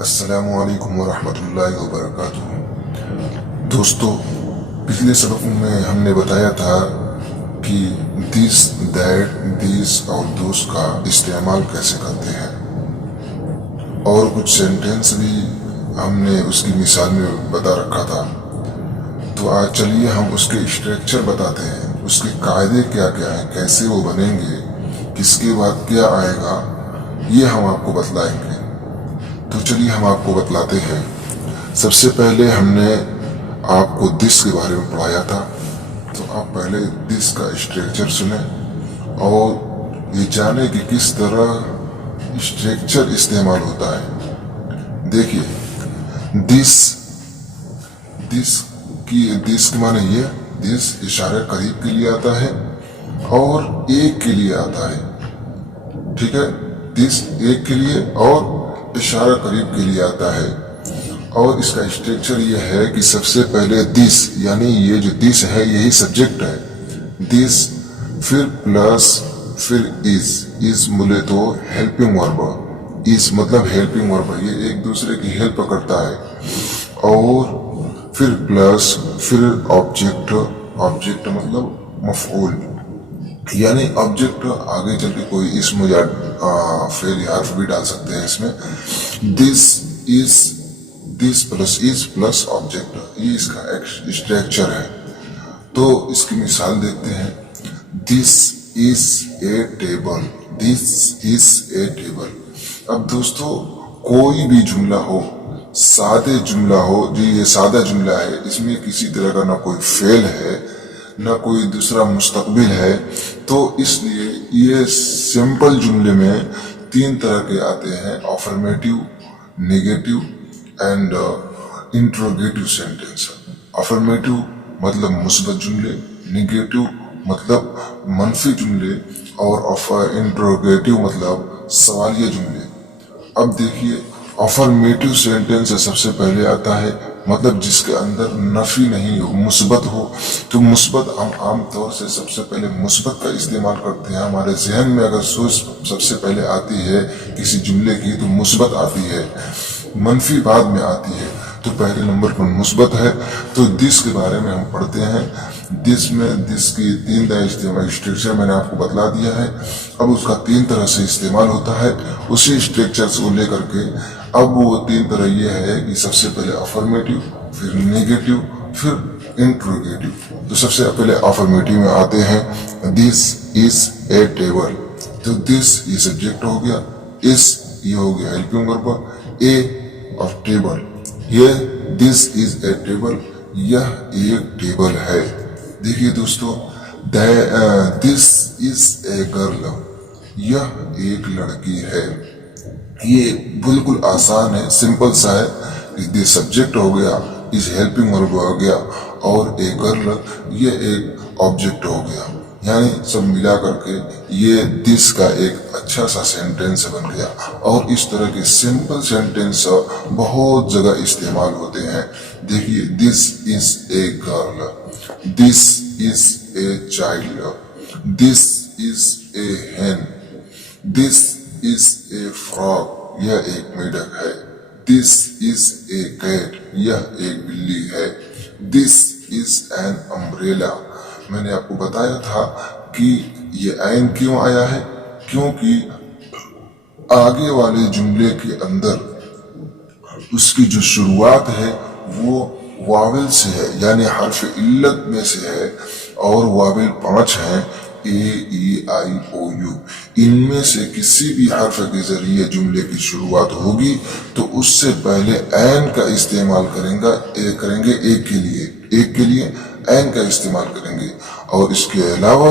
अस्सलामुअलैकुम वरहमतुल्लाहि वबरकातुहू। दोस्तों, पिछले सबक में हमने बताया था कि दिस, दैट, दिस और दोस का इस्तेमाल कैसे करते हैं, और कुछ सेंटेंस भी हमने उसकी मिसाल में बता रखा था। तो आज चलिए हम उसके स्ट्रक्चर बताते हैं, उसके कायदे क्या क्या हैं, कैसे वो बनेंगे, किसके बाद क्या आएगा, ये हम आपको बतलाएंगे। तो चलिए हम आपको बतलाते हैं। सबसे पहले हमने आपको दिस के बारे में पढ़ाया था, तो आप पहले दिस का स्ट्रक्चर सुने और ये जाने कि किस तरह स्ट्रक्चर इस्तेमाल होता है। देखिए, दिस दिस के माने ये, दिस इशारे करीब के लिए आता है और एक के लिए आता है। ठीक है, दिस एक के लिए और इशारा करीब के लिए आता है। और इसका स्ट्रक्चर ये है कि सबसे पहले दिस, यानी ये जो दिस है यही सब्जेक्ट है। दिस, फिर प्लस, फिर इज बोले तो हेल्पिंग वर्ब, इज मतलब हेल्पिंग वर्ब, ये एक दूसरे की हेल्प करता है। और फिर प्लस, फिर ऑब्जेक्ट, ऑब्जेक्ट मतलब मफऊल, यानी ऑब्जेक्ट आगे चल के कोई इसम या फेल या हर्फ भी डाल सकते हैं इसमें। This is, this plus is plus object, ये इसका स्ट्रक्चर है। तो इसकी मिसाल देखते हैं। This is a table, this is a table. अब दोस्तों, कोई भी जुमला हो, सादे जुमला हो, जो ये सादा जुमला है, इसमें किसी तरह का ना कोई फेल है ना कोई दूसरा मुस्तकबिल है, तो इसलिए ये सिंपल जुमले में तीन तरह के आते हैं: affirmative, negative and interrogative sentence. Affirmative मतलब मुस्बत जुमले, नेगेटिव मतलब मनफी जुमले, और इंट्रोगेटिव मतलब सवालिया जुमले। अब देखिए, अफर्मेटिव सेंटेंस सबसे पहले आता है, मतलब जिसके अंदर नफी नहीं हो, मुस्बत हो। तो मुस्बत हम आमतौर से सबसे पहले मुस्बत का इस्तेमाल करते हैं। हमारे जहन में अगर सोच सबसे पहले आती है किसी जुमले की तो मुस्बत आती है, मनफी बाद में आती है। तो पहले नंबर पर मुस्बत है। तो दिस के बारे में हम पढ़ते हैं। दिस में, दिस की तीन तरह स्ट्रक्चर मैंने आपको बतला दिया है। अब उसका तीन तरह से इस्तेमाल होता है। उसी स्ट्रक्चर्स को लेकर के अब वो तीन तरह ये है कि सबसे पहले अफर्मेटिव, फिर नेगेटिव, फिर इंट्रोगेटिव। तो सबसे पहले अफर्मेटिव में आते हैं। दिस इज ए टेबल, तो दिस ये सब्जेक्ट हो गया, इस ये हो गया हेल्पिंग वर्ब, ए और टेबल, ये दिस इज ए टेबल, यह एक टेबल है। देखिए दोस्तों, दिस इज ए गर्ल, यह एक लड़की है। ये बिल्कुल आसान है, सिंपल सा है। दिस सब्जेक्ट हो गया, इज हेल्पिंग वर्ब हो गया, और ए गर्ल ये एक ऑब्जेक्ट हो गया। यानी सब मिला करके ये दिस का एक अच्छा सा सेंटेंस बन गया। और इस तरह के सिंपल सेंटेंस बहुत जगह इस्तेमाल होते हैं। देखिए, this is a girl, this is a child, this is a hen, this is a frog, यह एक मेढक है, दिस इज ए कैट, यह एक बिल्ली है, दिस इज एन अम्ब्रेला। मैंने आपको बताया था कि ये ऐन क्यों आया है, क्योंकि आगे वाले जुमले के अंदर उसकी जो शुरुआत है वो वाविल से है, यानी हर्फ इल्लत में से है, और वाविल 5 हैं, ए, ई, आई, ओ, यू। इनमें से किसी भी हर्फ के जरिए जुमले की शुरुआत होगी तो उससे पहले ऐन का इस्तेमाल करेंगे एक के लिए ऐन का इस्तेमाल करेंगे। और इसके अलावा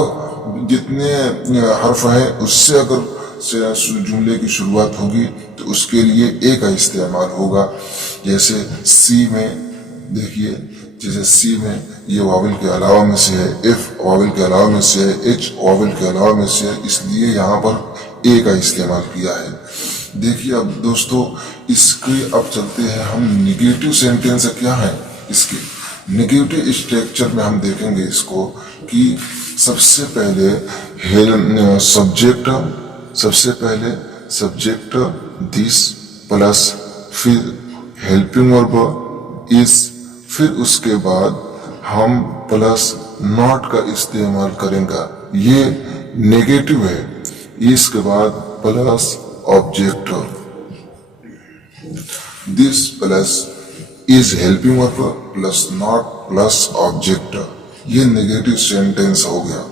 जितने हर्फ हैं उससे अगर जुमले की शुरुआत होगी तो उसके लिए ए का इस्तेमाल होगा। जैसे सी में देखिए, जैसे सी में ये वाविल के अलावा में से है, एफ वाविल के अलावा में से है, एच वाविल के अलावा में से है, इसलिए यहाँ पर ए का इस्तेमाल किया है। देखिए अब दोस्तों, इसके अब चलते हैं हम निगेटिव सेंटेंस क्या है। इसके निगेटिव स्ट्रक्चर में हम देखेंगे इसको कि सबसे पहले सब्जेक्ट दिस प्लस फिर हेल्पिंग वर्ब इज, फिर उसके बाद हम प्लस नॉट का इस्तेमाल करेंगे, ये नेगेटिव है। इसके बाद plus object, this plus is helping verb plus not plus object, ये नेगेटिव सेंटेंस हो गया।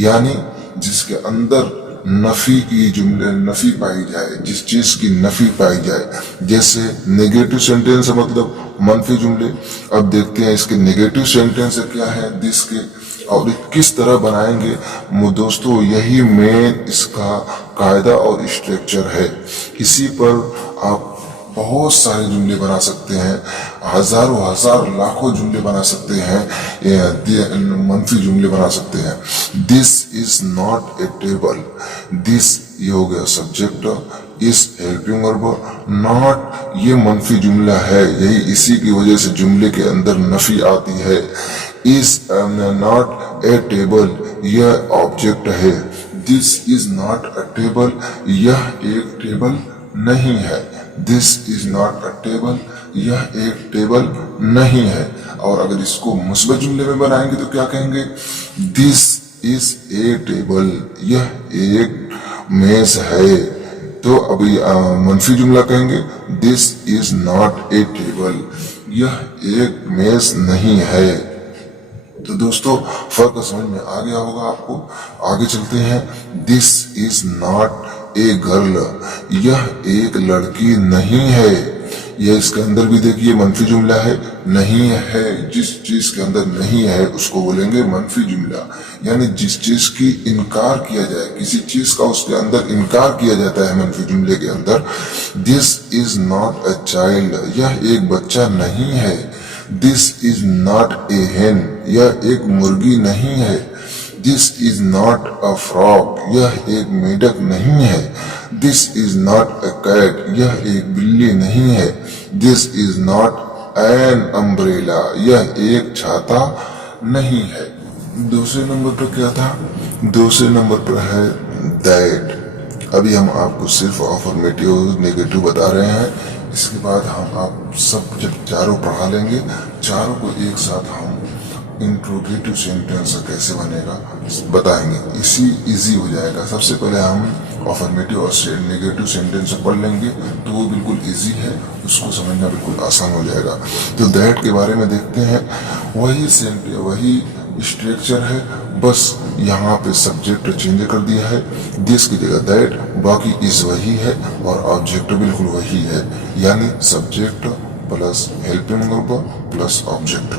यानी जिसके अंदर नफी की जुमले नफी पाई जाए, जिस चीज की नफी पाई जाए, जैसे नेगेटिव सेंटेंस मतलब मनफी जुमले। अब देखते हैं इसके नेगेटिव सेंटेंस क्या है दिस के, और किस तरह बनाएंगे। दोस्तों यही मेन इसका कायदा और स्ट्रक्चर है। इसी पर आप बहुत सारे जुमले बना सकते हैं, हजारों हजार लाखों जुमले बना सकते हैं, मनफी जुमले बना सकते हैं। This is not a table, this ये हो गया सब्जेक्ट, इस हेल्पिंग वर्ब, नॉट ये मनफी जुमला है, यही इसी की वजह से जुमले के अंदर नफी आती है। इज नॉट ए टेबल, यह ऑब्जेक्ट है। This is not a table, यह एक टेबल नहीं है। This is not a table, यह एक टेबल नहीं है। और अगर इसको मुस्बत जुमले में बनाएंगे तो क्या कहेंगे, दिस इज ए टेबल, यह एक मेज है। तो अभी मनफी जुमला कहेंगे, this is not a table, यह एक मेज नहीं है। तो दोस्तों फर्क समझ में आ गया होगा आपको। आगे चलते हैं। This is not a girl, यह एक लड़की नहीं है। यह इसके अंदर भी देखिए मनफी जुमला है, नहीं है। जिस चीज के अंदर नहीं है उसको बोलेंगे मनफी जुमला। यानी जिस चीज की इनकार किया जाए, किसी चीज का उसके अंदर इनकार किया जाता है मनफी जुमले के अंदर। This is not a child, यह एक बच्चा नहीं है। दिस इज नॉट ए हेन, यह एक मुर्गी नहीं है। This is not a frog, यह एक मेढक नहीं है। This is not a cat, यह एक बिल्ली नहीं है। This is not an umbrella, यह एक छाता नहीं है। दूसरे नंबर पर क्या था, दूसरे नंबर पर है दैट। अभी हम आपको सिर्फ अफर्मेटिव नेगेटिव बता रहे हैं। इसके बाद हम आप सब जब चारों पढ़ा लेंगे, चारों को एक साथ हम इंट्रोगेटिव सेंटेंस कैसे बनेगा बताएंगे, इजी हो जाएगा। सबसे पहले हम अफर्मेटिव और नेगेटिव सेंटेंस पढ़ लेंगे तो वो बिल्कुल इजी है, उसको समझना बिल्कुल आसान हो जाएगा। तो दैट के बारे में देखते हैं। वही स्ट्रक्चर है, बस यहाँ पे सब्जेक्ट चेंज कर दिया है, दिस की जगह दैट, बाकी इज वही है और ऑब्जेक्ट बिल्कुल वही है। यानी subject plus helping verb plus object.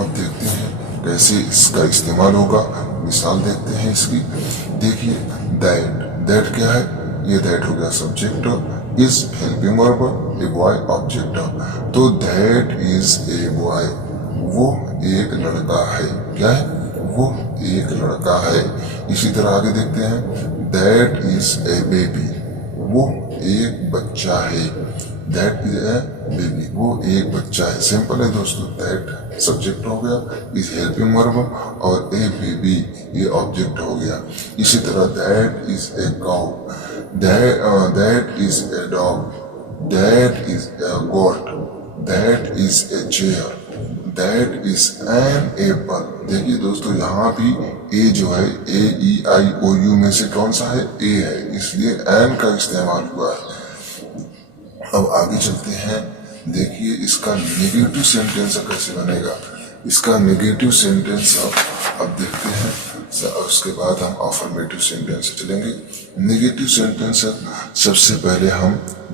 अब देखते हैं कैसे इसका इस्तेमाल होगा। मिसाल देखते हैं इसकी। देखिए दैट, दैट क्या है, ये दैट हो गया subject, is helping verb, a boy object. तो दैट इज ए बॉय, वो एक लड़का है। क्या है, वो एक लड़का है। इसी तरह आगे देखते हैं। दैट इज ए बेबी, वो एक बच्चा है। दैट इज ए बेबी, वो एक बच्चा है। सिंपल है दोस्तों। दैट सब्जेक्ट हो गया, इज हेल्पिंग वर्ब, और ए बेबी ये ऑब्जेक्ट हो गया। इसी तरह that is a cow, that is a dog, that is a goat, that is a chair, that is an apple. देखिए दोस्तों यहाँ भी ए जो है, AEIOU में से कौन सा है, ए है, इसलिए एन का इस्तेमाल हुआ है। अब आगे चलते हैं। देखिए इसका नेगेटिव सेंटेंस कैसे बनेगा। इसका नेगेटिव सेंटेंस अब देखते हैं, उसके बाद हम अफर्मेटिव सेंटेंस चलेंगे। नेगेटिव सेंटेंस सबसे पहले हम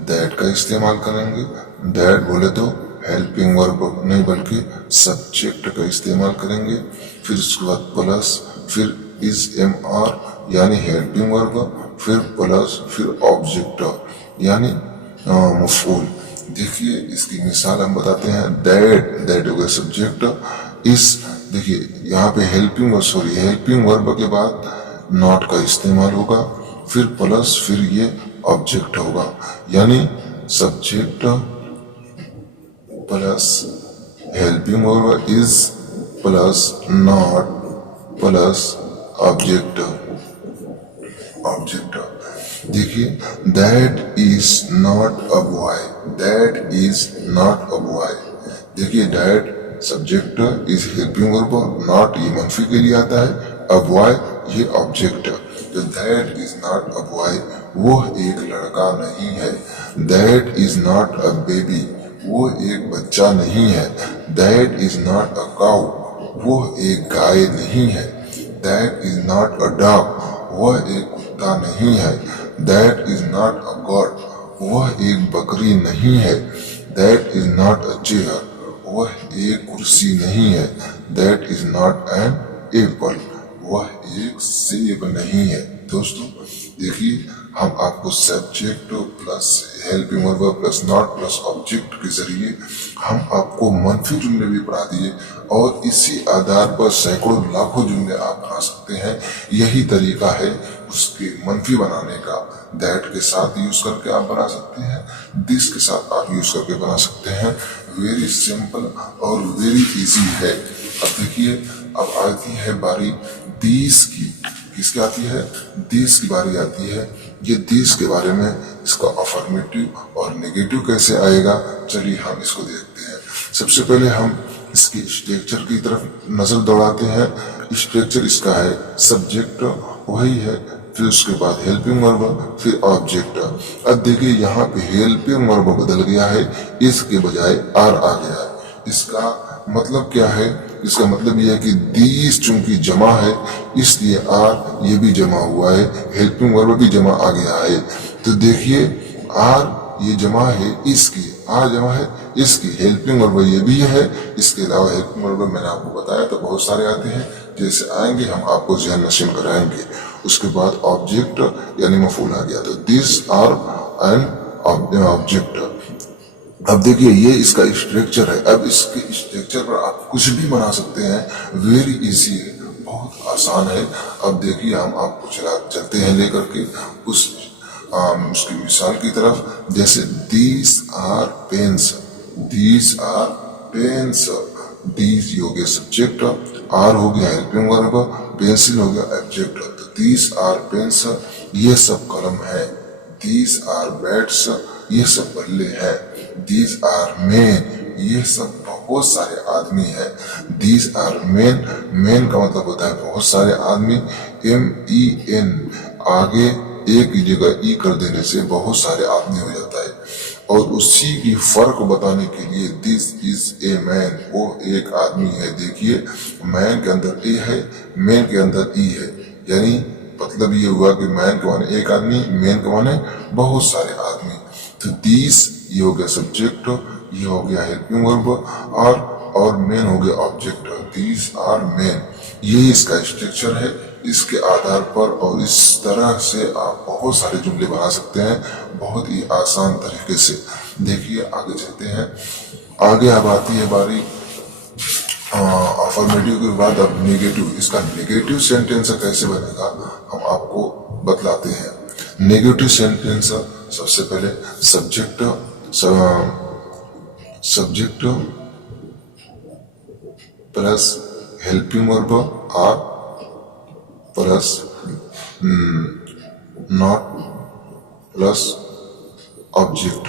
दैट का इस्तेमाल करेंगे। दैट बोले तो हेल्पिंग वर्ब नहीं बल्कि सब्जेक्ट का इस्तेमाल करेंगे। फिर उसके बाद प्लस, फिर इज MR यानी हेल्पिंग वर्ब, फिर प्लस, फिर ऑब्जेक्ट यानी मफूल। देखिए इसकी मिसाल हम बताते हैं। दैट हो गया सब्जेक्ट, इस देखिए यहाँ पे हेल्पिंग वर्ब के बाद नॉट का इस्तेमाल होगा, फिर प्लस, फिर ये ऑब्जेक्ट होगा। यानी subject plus helping verb is plus not plus object. देखिए, that is not a boy, that is not a boy. देखिए, that subject is helping verb, not ये मनफी के लिए आता है, अ बॉय ये ऑब्जेक्ट। तो that is not a boy, वो एक लड़का नहीं है। That is not a baby, वो एक बच्चा नहीं है। That is not a cow, वो एक गाय नहीं है। That is not a dog, वह एक कुत्ता नहीं है। That is not a God, वह एक बकरी नहीं है। That is not a chair, वह एक कुर्सी नहीं है। That is not an apple, वह एक सेब नहीं है। दोस्तों देखिए, हम आपको subject plus helping verb plus not plus object के जरिए हम आपको मनफी जुमले भी पढ़ा दिए, और इसी आधार पर सैकड़ों लाखों जुमले आप बना सकते हैं। यही तरीका है उसके मनफी बनाने का। दैट के साथ यूज करके आप बना सकते हैं, दिस के साथ आप यूज करके बना सकते हैं। वेरी सिंपल और वेरी इजी है। अब देखिए, अब आती है बारी दिस की। किसकी आती है? दिस की बारी आती है। ये दिस के बारे में, इसका अफर्मेटिव और नेगेटिव कैसे आएगा, चलिए हम इसको देखते हैं। सबसे पहले हम इसके स्ट्रक्चर की तरफ नजर दौड़ाते हैं। स्ट्रक्चर इसका है, सब्जेक्ट वही है, फिर उसके बाद हेल्पिंग वर्ब, फिर ऑब्जेक्ट। अब देखिए, यहाँ पे हेल्पिंग वर्ब बदल गया है, इसके बजाय आर आ गया है। इसका मतलब क्या है? इसका मतलब यह है कि दीस चूंकि जमा है, इसलिए आर ये भी जमा हुआ है, हेल्पिंग वर्ब भी जमा आ गया है। तो देखिए, आर ये जमा है इसकी, आर जमा है इसकी, हेल्पिंग वर्ब ये भी है। इसके अलावा हेल्पिंग वर्ब मैंने आपको बताया तो बहुत सारे आते हैं, जैसे आएंगे हम आपको जहन नशीन कराएंगे। उसके बाद ऑब्जेक्ट यानी मफूल आ गया, तो दिस आर एन ऑब्जेक्ट। अब देखिए, ये इसका स्ट्रक्चर है। अब इसके स्ट्रक्चर पर आप कुछ भी बना सकते हैं, वेरी इजी है, बहुत आसान है। अब देखिए, हम आपको चलते हैं लेकर के उसकी मिसाल की तरफ। जैसे these are pens, these are pens, these हो गया सब्जेक्ट, आर हो गया हेल्पिंग वर्ब, पेंसिल हो गया ऑब्जेक्ट। तो दीज आर पेन्स, ये सब कलम है। दीज आर बैट्स, ये सब बल्ले हैं। दीज आर मेन, ये सब बहुत सारे आदमी हैं। दीज आर मेन, मेन का मतलब होता है बहुत सारे आदमी। MEN आगे एक की जगह ई कर देने से बहुत सारे आदमी हो जाता है। और उसी की फर्क बताने के लिए दिस इज ए मैन, वो एक आदमी है। देखिए, मैन के अंदर ए है, मैन के अंदर ई है, यानी मतलब ये हुआ कि मैन के माने एक आदमी, मैन के माने बहुत सारे आदमी। तो दिस ये हो गया सब्जेक्ट, ये हो गया हेल्पिंग वर्ब, और मेन हो गया ऑब्जेक्ट। दीज आर मेन, यही इसका स्ट्रक्चर है। इसके आधार पर और इस तरह से आप बहुत सारे जुमले बना सकते हैं, बहुत ही आसान तरीके से। देखिए, आगे चलते हैं। आगे अब आती है बारी अफर्मेटिव के बाद अब नेगेटिव। इसका नेगेटिव सेंटेंस कैसे बनेगा हम आपको बतलाते हैं। नेगेटिव सेंटेंस सबसे पहले subject plus helping verb are plus not plus object.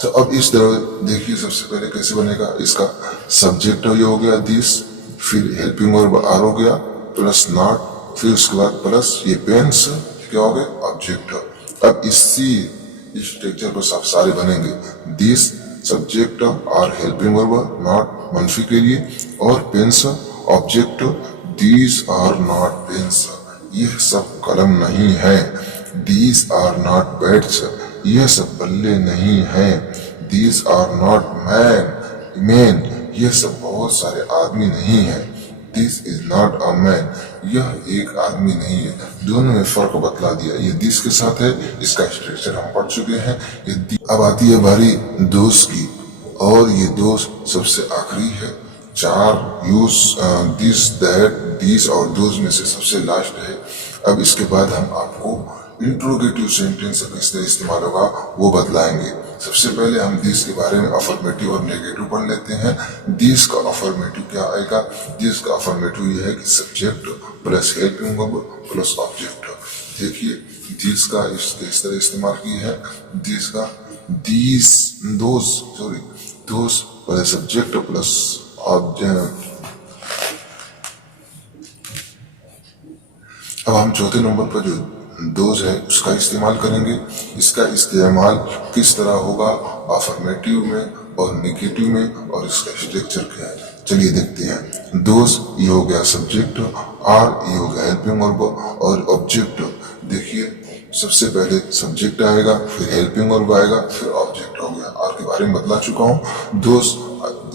तो अब इस तरह देखिए, सबसे पहले कैसे बनेगा। इसका सब्जेक्ट ये हो गया दिस, फिर हेल्पिंग वर्ब आर हो गया, प्लस नॉट, फिर उसके बाद प्लस ये पेन्स, क्या हो गया ऑब्जेक्ट। अब इसी स्ट्रक्चर पर सब सारे बनेंगे। दिस सब्जेक्ट और हेल्पिंग वर्ब नॉट मनफी के लिए, और pens object. These are not pens, यह सब कलम नहीं है। दीज आर नॉट बैट्स, यह सब बल्ले नहीं हैं। दीज आर नॉट मैन, यह सब बहुत सारे आदमी नहीं है। This is not a man, यह एक आदमी नहीं है। दोनों में फर्क बतला दिया। ये दिस के साथ है, इसका स्ट्रक्चर हम पढ़ चुके हैं। अब आती है बारी दोस्त की, और ये दोस्त सबसे आखिरी है। चार यूज दिस दैट दिस और दोस्त में से सबसे लास्ट है। अब इसके बाद हम आपको इंट्रोगेटिव सेंटेंस किस तरह इस्तेमाल होगा वो बतलाएंगे। सबसे पहले हम दिस के बारे में अफर्मेटिव और नेगेटिव पढ़ लेते हैं। दिस का अफर्मेटिव क्या आएगा? दिस का अफर्मेटिव यह है कि subject plus helping verb plus object. देखिए दिस का इस तरह इस्तेमाल की है, दिस का दीज, दोस पहले सब्जेक्ट प्लस ऑब्जेक्ट। अब हम चौथे नंबर पर जो दोज है उसका इस्तेमाल करेंगे। इसका इस्तेमाल किस तरह होगा, अफर्मेटिव में और नेगेटिव में, और इसका स्ट्रक्चर क्या है चलिए देखते हैं। दोज ये हो गया सब्जेक्ट, आर ये हो गया हेल्पिंग वर्ब, और ऑब्जेक्ट देखिए सबसे पहले सब्जेक्ट आएगा, फिर हेल्पिंग वर्ब आएगा, फिर ऑब्जेक्ट हो गया। आर के बारे में बतला चुका हूँ। दोज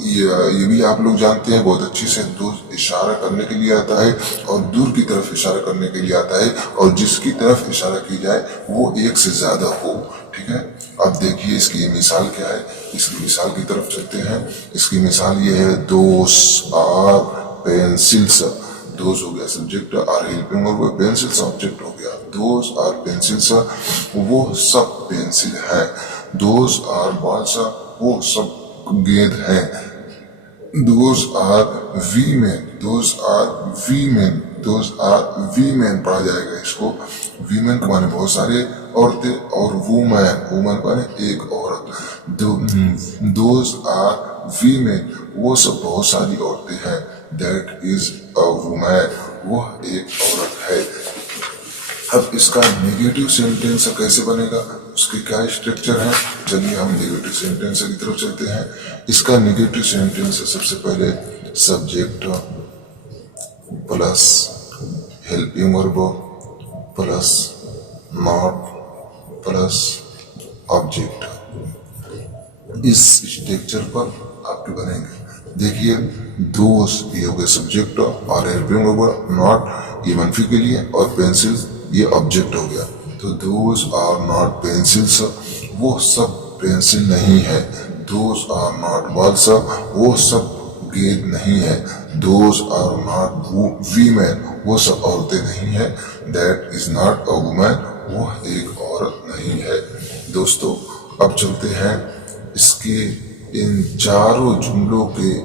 ये भी आप लोग जानते हैं बहुत अच्छे से, दूर इशारा करने के लिए आता है और दूर की तरफ इशारा करने के लिए आता है, और जिसकी तरफ इशारा की जाए वो एक से ज्यादा हो। ठीक है, अब देखिए इसकी मिसाल क्या है, इसकी मिसाल की तरफ चलते हैं। इसकी मिसाल ये है, दोस आर पेंसिल्स। दोस हो गया subject, are helping verb, pencils object हो गया। दोस आर पेंसिल्स, वो सब पेंसिल है। दोस आर बॉल्स, वो सब गेंद है। Those are we man, those are we man, those are we man पढ़ा जाएगा इसको। वी मैन माने बहुत सारे औरतें, और वुमैन, वुमैन माने एक औरत। दोज आर वी मैन, वो सब बहुत सारी औरतें हैं। दैट इज अ वुमैन, वह एक औरत है। अब इसका नेगेटिव सेंटेंस कैसे बनेगा, उसके क्या स्ट्रक्चर है, चलिए हम नेगेटिव सेंटेंस की तरफ चलते हैं। इसका नेगेटिव सेंटेंस सबसे पहले subject plus helping verb plus not plus object, इस स्ट्रक्चर पर आपके बनेंगे। देखिए दोस्त ये हो गए सब्जेक्ट, और हेल्पिंग वर्ब नॉट ये मनफी के लिए, और पेंसिल्स ये ऑब्जेक्ट हो गया। तो दोज आर नॉट पेंसिल्स, वो सब पेंसिल नहीं है। दोज आर नॉट बॉल्स, वो सब गेंद नहीं है। दोज आर नॉट वीमेन, वो सब औरतें नहीं है। That is not a woman, वो एक औरत नहीं है। दोस्तों अब चलते हैं इसके इन चारों जुमलों के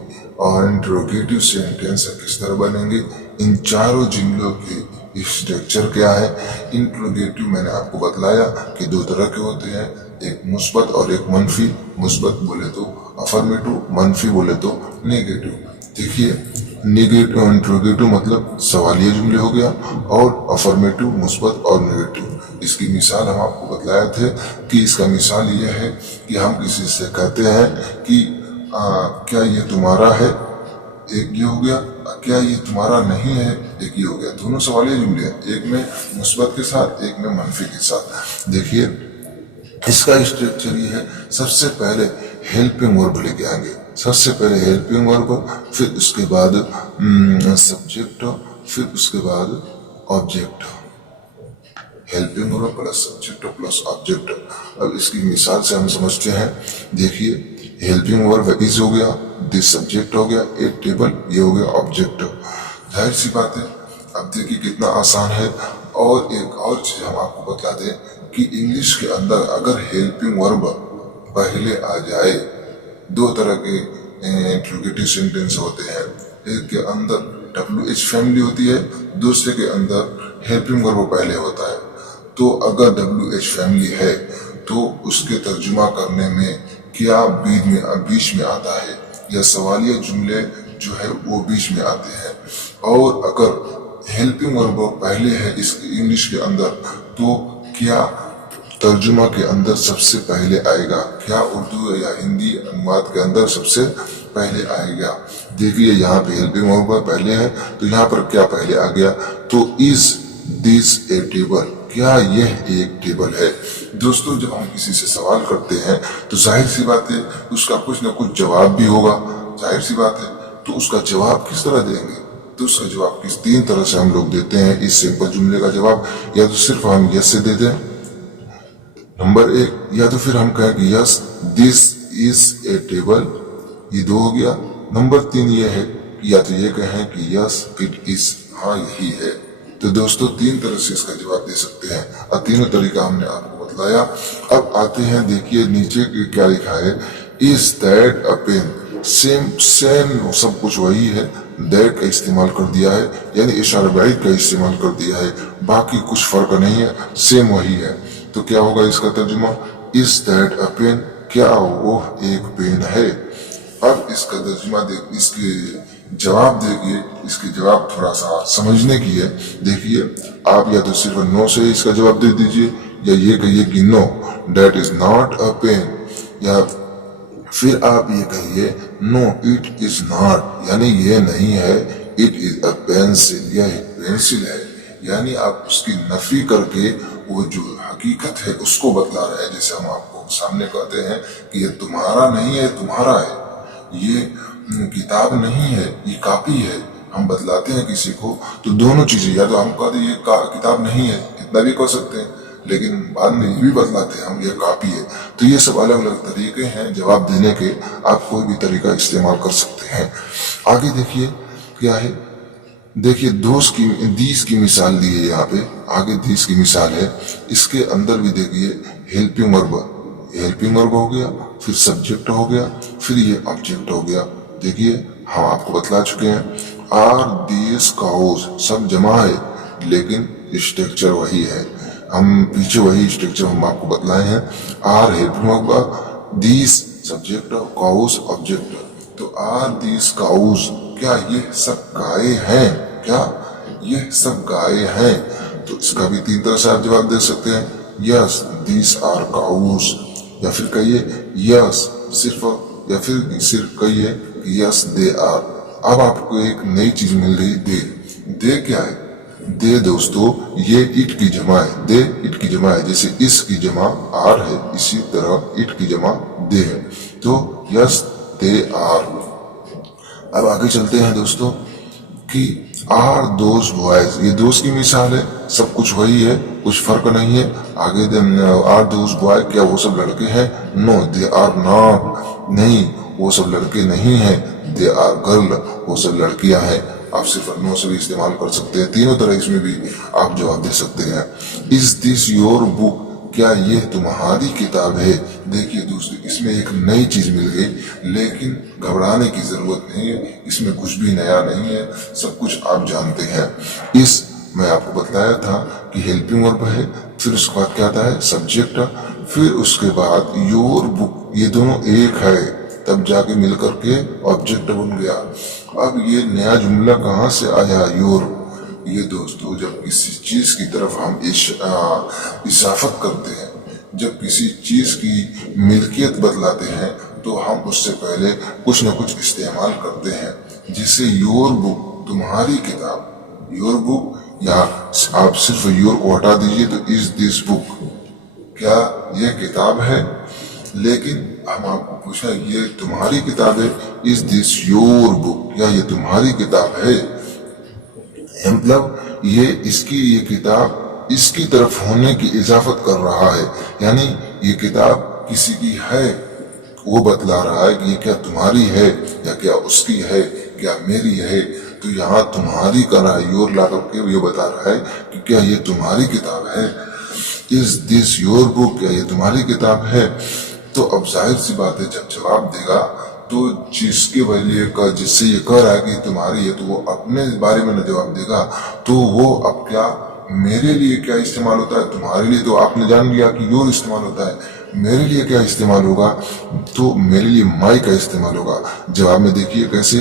और इंट्रोगेटिव सेंटेंस किस तरह बनेंगे। इन चारों जुमलों के स्ट्रक्चर क्या है। इंट्रोगेटिव मैंने आपको बतलाया कि दो तरह के होते हैं, एक मुस्बत और एक मनफी। मुस्बत बोले तो अफर्मेटिव, मनफी बोले तो नेगेटिव। देखिए नेगेटिव इंट्रोगेटिव मतलब सवालिया जुमले हो गया, और अफर्मेटिव मुस्बत और नेगेटिव। इसकी मिसाल हम आपको बतलाए थे कि इसका मिसाल ये है कि हम किसी से कहते हैं कि क्या ये तुम्हारा है, एक ये हो गया, क्या ये तुम्हारा नहीं है, एक ये हो गया। दोनों सवालिया जुमले हैं, एक में मुस्बत के साथ, एक में मनफी के साथ। देखिए इसका स्ट्रक्चर ये है, सबसे पहले हेल्पिंग वर्ब लेके आएंगे। सबसे पहले हेल्पिंग वर्ब, फिर उसके बाद सब्जेक्ट, फिर उसके बाद object. Helping verb plus subject plus object. अब इसकी मिसाल से हम समझते हैं। देखिए हेल्पिंग वर्ब इज हो गया, दिस सब्जेक्ट हो गया, एक टेबल ये हो गया ऑब्जेक्ट। जाहिर सी बात है, अब देखिए कितना आसान है। और एक और चीज हम आपको बता दें कि इंग्लिश के अंदर अगर हेल्पिंग वर्ब पहले आ जाए, दो तरह के इंट्रोगेटिव सेंटेंस होते हैं। एक के अंदर WH फैमिली होती है, दूसरे के अंदर हेल्पिंग वर्ब पहले होता है। तो अगर WH फैमिली है तो उसके तर्जुमा करने में क्या बीच में आता है, या सवालिया जुमले जो है वो बीच में आते हैं। और अगर हेल्पिंग वर्ब पहले है इस इंग्लिश के अंदर, तो क्या तर्जुमा के अंदर सबसे पहले आएगा, क्या उर्दू या हिंदी अनुवाद के अंदर सबसे पहले आएगा। देखिए यहाँ पे हेल्पिंग वर्ब पहले है, तो यहाँ पर क्या पहले आ गया, तो इज दिस ए टेबल, क्या यह एक टेबल है। दोस्तों जब हम किसी से सवाल करते हैं तो जाहिर सी बात है उसका कुछ ना कुछ जवाब भी होगा, जाहिर सी बात है। तो उसका जवाब किस तरह देंगे, तो उसका जवाब किस तीन तरह से हम लोग देते हैं इस सिंपल जुमले का जवाब। या तो सिर्फ हम यस से दे दें, नंबर एक, या तो फिर हम कहें कि yes this is a table, ये दो हो गया। नंबर तीन ये है कि या तो ये कहें कि यस इट इज, हाँ यही है। तो दोस्तों तीन तरह से इसका जवाब दे सकते हैं, और तीनों तरीका हमने आपको बतलाया। अब आते हैं, देखिए नीचे क्या लिखा है, is that a pen. Same same सब कुछ वही है, दैट का इस्तेमाल कर दिया है, यानी इशारा बाइद का इस्तेमाल कर दिया है, बाकी कुछ फर्क नहीं है, सेम वही है। तो क्या होगा इसका तर्जुमा, इज दैट अ पेन, क्या वो एक पेन है। अब इसका तर्जुमा देख, इसके जवाब देखिए, इसके जवाब थोड़ा सा समझने की है। देखिए आप या तो सिर्फ नो से इसका जवाब दे दीजिए, या ये कहिए कि no that is not a pen, या फिर आप ये कहिए नो इट इज नॉट, यानी ये नहीं है, इट इज अ पेंसिल, यह एक पेंसिल है। यानी आप उसकी नफी करके वो जो हकीकत है उसको बतला रहे हैं। जैसे हम आपको सामने कहते हैं कि ये तुम्हारा नहीं है, तुम्हारा है, ये किताब नहीं है, ये कॉपी है, हम बतलाते हैं किसी को तो दोनों चीजें, या तो हम कहते हैं ये किताब नहीं है, इतना भी कह सकते हैं, लेकिन बाद में ये भी बतलाते हैं हम ये कॉपी है। तो ये सब अलग अलग तरीके हैं जवाब देने के, आप कोई भी तरीका इस्तेमाल कर सकते हैं। आगे देखिए क्या है, देखिए दीस की मिसाल दी है यहाँ पे, आगे दीस की मिसाल है, इसके अंदर भी देखिए हेल्पिंग वर्ब, हेल्पिंग वर्ब हो गया, फिर सब्जेक्ट हो गया, फिर ये ऑब्जेक्ट हो गया। देखिए हम आपको बतला चुके हैं, आर दीस काउज सब जमा है, लेकिन स्ट्रक्चर वही है, हम पीछे वही स्ट्रक्चर हम आपको बतलाए हैं। Are helping verb, these subject, cows object. तो आर दीस काउज, क्या ये सब गाय हैं, क्या ये सब गाय हैं। तो इसका भी तीन तरह से आप जवाब दे सकते हैं, यस दीस आर काउज, या फिर कहिए यस सिर्फ, या फिर सिर्फ कहिए यस दे आर। अब आपको एक नई चीज मिल रही, दे। दे क्या है, दे दोस्तों ये इट की जमा है, दे इट की जमा है, जैसे इस की जमा आर है, इसी तरह इट की जमा दे है। तो यस दे आर। अब आगे चलते हैं दोस्तों कि आर दोज बॉयज, ये दोस्त की मिसाल है, सब कुछ वही है, कुछ फर्क नहीं है। आगे आर दोज बॉय, क्या वो सब लड़के हैं, नो दे आर नॉट, नहीं वो सब लड़के नहीं हैं, दे आर गर्ल, वो सब लड़कियां हैं। आप सिर्फ नो से भी इस्तेमाल कर सकते हैं, तीनों तरह इसमें भी आप जवाब दे सकते हैं। इज दिस योर बुक, क्या ये तुम्हारी किताब है। देखिए दोस्तों इसमें एक नई चीज मिल गई, लेकिन घबराने की जरूरत नहीं है, इसमें कुछ भी नया नहीं है, सब कुछ आप जानते हैं। इस मैं आपको बताया था कि हेल्पिंग वर्ब है, फिर उसके बाद क्या आता है सब्जेक्ट, फिर उसके बाद योर बुक, ये दोनों एक है, तब जाके मिल करके ऑब्जेक्ट बन गया। अब ये नया जुमला कहाँ से आया योर, ये दोस्तों जब किसी चीज की तरफ हम इशाफत करते हैं, जब किसी चीज की मिल्कियत बतलाते हैं, तो हम उससे पहले कुछ न कुछ इस्तेमाल करते हैं, जिससे योर बुक तुम्हारी किताब, योर बुक, या आप सिर्फ योर को हटा दीजिए तो इज दिस बुक, क्या ये किताब है। लेकिन हम आपको पूछा ये तुम्हारी किताब है, इज दिस योर बुक, क्या ये तुम्हारी किताब है, मतलब ये इसकी, ये किताब इसकी तरफ होने की इजाफत कर रहा है, यानी ये किताब किसी की है, वो बतला रहा है कि ये क्या तुम्हारी है या क्या उसकी है, क्या मेरी है। तो यहाँ तुम्हारी का रहा है, योर ला करके ये बता रहा है कि क्या ये तुम्हारी किताब है। इज दिस योर बुक, क्या ये तुम्हारी किताब है। तो अब जाहिर सी बात है जब जवाब देगा तो जिसके वजह का, जिससे ये कह रहा है कि तुम्हारी है, तो वो अपने बारे में न जवाब देगा, तो वो अब क्या मेरे लिए क्या इस्तेमाल होता है, तुम्हारे लिए तो आपने जान लिया कि योर इस्तेमाल होता है, मेरे लिए क्या इस्तेमाल होगा, तो मेरे लिए माई का इस्तेमाल होगा। जवाब में देखिए कैसे,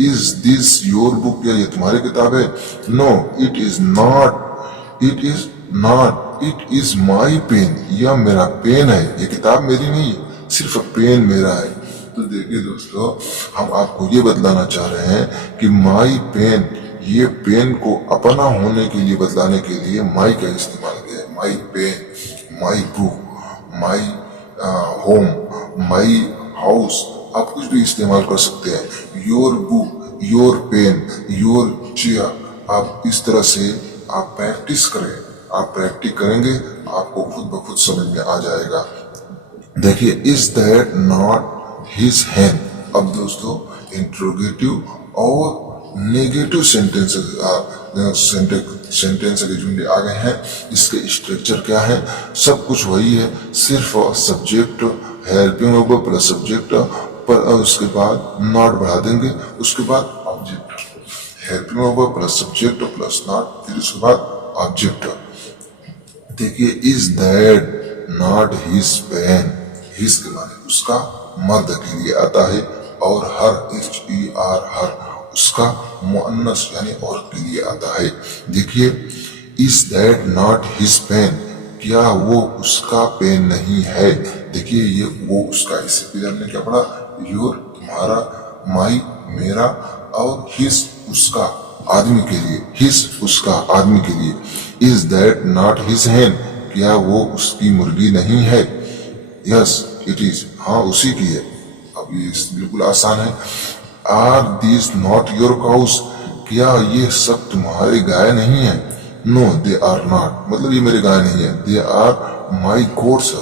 इज दिस योर बुक, क्या ये तुम्हारी किताब है, no it is not, it is not, it is my pen, यह मेरा पेन है, ये किताब मेरी नहीं है, सिर्फ पेन मेरा है। तो देखिए दोस्तों हम आपको ये बतलाना चाह रहे हैं कि माई पेन, ये पेन को अपना होने के लिए बतलाने के लिए माई का इस्तेमाल किया है। My pen, my book, my home, my house, आप कुछ भी इस्तेमाल कर सकते हैं। Your book, your pen, your chair, आप इस तरह से आप प्रैक्टिस करें, आप प्रैक्टिस करेंगे आपको खुद ब खुद समझ में आ जाएगा। देखिए is that not his hand. अब दोस्तों इंट्रोगेटिव और नेगेटिव सेंटेंस के जुमले आ गए हैं। इसके स्ट्रक्चर क्या है, सब कुछ वही है, सिर्फ subject helping verb plus subject ऊपर और उसके बाद नॉट बढ़ा देंगे, उसके बाद object, helping verb plus subject plus not, फिर उसके बाद ऑब्जेक्ट। देखिए is that not his pen, his के माने उसका मर्द के लिए आता है, और हर HER हर उसका मुअन्नस यानी औरत के लिए आता है। देखिए is that not his pen, क्या वो उसका पेन नहीं है। देखिए ये वो उसका, इससे पहले हमने क्या पढ़ा, योर तुम्हारा, माई मेरा, और हिज उसका आदमी के लिए, हिज उसका आदमी के लिए। इज दैट नॉट हिज हैन, क्या वो उसकी मुर्गी नहीं है। यस इट इज, हाँ उसी की है। अब ये बिल्कुल आसान है। Are these not your cows, क्या ये सब तुम्हारे गाय नहीं है। नो दे आर नॉट, मतलब ये मेरे गाय नहीं है। दे आर माई गोट्स,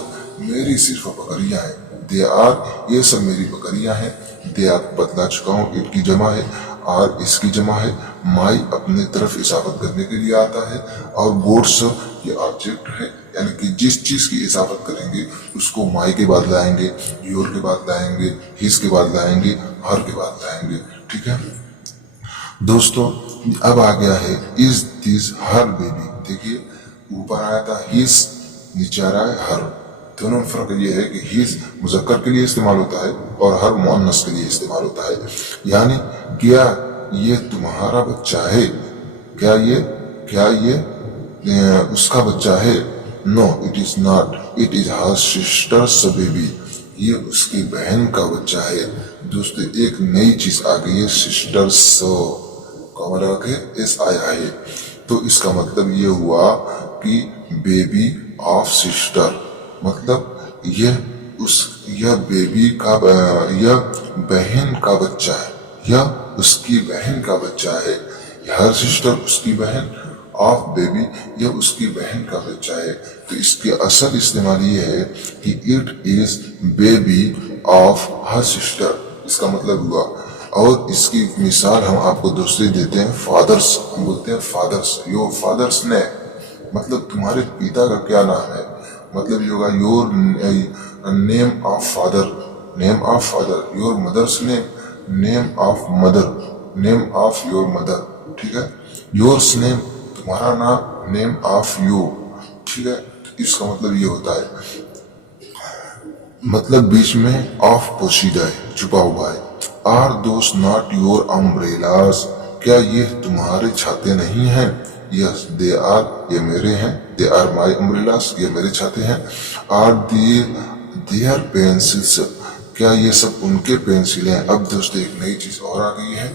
मेरी सिर्फ बकरियां हैं। दे आर, ये सब मेरी बकरियां हैं। दे आर बतला चुका हूँ, इट की जमा है, आर इसकी जमा है, माई अपने तरफ इजाफत करने के लिए आता है, और गोट्स ये ऑब्जेक्ट है, यानी कि जिस चीज की इजाफत करेंगे उसको माई के बाद लाएंगे, योर के बाद लाएंगे, हिज के बाद लाएंगे, हर के बाद लाएंगे। ठीक है दोस्तों, अब आ गया है इज दिस हर बेबी। देखिए ऊपर आया था हिज, नीचे आ रहा है हर। दोनों में फर्क ये है कि हिज मुजक्कर के लिए इस्तेमाल होता है और हर मुअन्नस के लिए इस्तेमाल होता है। यानी क्या ये तुम्हारा बच्चा है, क्या ये उसका बच्चा है। No it is not, it is her sister's baby, ये उसकी बहन का बच्चा है। दोस्तों एक नई चीज आ गई है, सिस्टर्स कॉमा लगा के एस आया है, तो इसका मतलब ये हुआ कि बेबी ऑफ सिस्टर, मतलब यह बेबी का, यह बहन का बच्चा है, यह उसकी बहन का बच्चा है। हर सिस्टर उसकी बहन, ऑफ बेबी यह उसकी बहन का बच्चा है। तो इसके असल इस्तेमाल ये है कि it is baby of her sister, इसका मतलब हुआ। और इसकी मिसाल हम आपको दूसरी देते हैं, फादर्स, हम बोलते हैं फादर्स, योर फादर्स ने, मतलब तुम्हारे पिता का क्या नाम है, मतलब ये होगा your name of father, name of father, your mother's name, name of mother, name of your mother. ठीक है, योर्स नेम तुम्हारा नाम, नेम ऑफ यू। ठीक है, इसका मतलब ये होता है, मतलब बीच में ऑफ पोशीदा है, छुपा हुआ है। Are those not your umbrellas, क्या ये तुम्हारे छाते नहीं हैं। यस दे आर, ये मेरे हैं। दे आर माई अम्ब्रेलास, ये मेरे छाते हैं। आर देयर पेंसिल्स, क्या ये सब उनके पेंसिल हैं। अब दोस्तों एक नई चीज और आ गई है,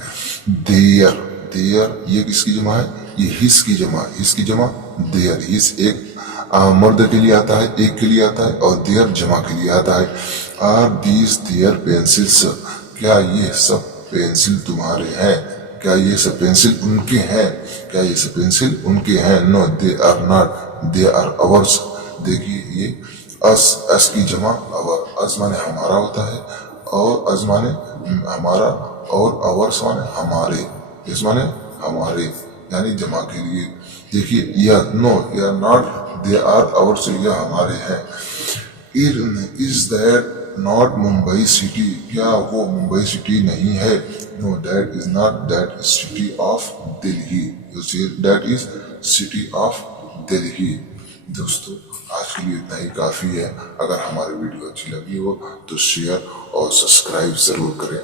देयर, देयर ये किसकी जमा है, ये हिस की जमा, हिस की जमा देयर। हिस एक मर्द के लिए आता है, एक के लिए आता है, और देयर जमा के लिए आता है। आर दीज देयर पेंसिल्स, क्या ये सब पेंसिल तुम्हारे हैं, क्या ये सब पेंसिल उनके हैं, क्या ये सब पेंसिल उनके हैं। No they are not, they are ours. देखिए ये अस की जमा अवर, अस माने हमारा होता है, और अस माने हमारा, और अवर्स माने हमारे, इस माने हमारे, यानी जमा के लिए। देखिए यह नो या नॉट, दे आर अवर्स, यह हमारे हैं। Is that not Mumbai city, क्या वो मुंबई सिटी नहीं है। No that is not, that is city of Delhi, that is city of Delhi. दोस्तों आज के लिए इतना ही काफी है। अगर हमारी वीडियो अच्छी लगी हो तो शेयर और सब्सक्राइब जरूर करें।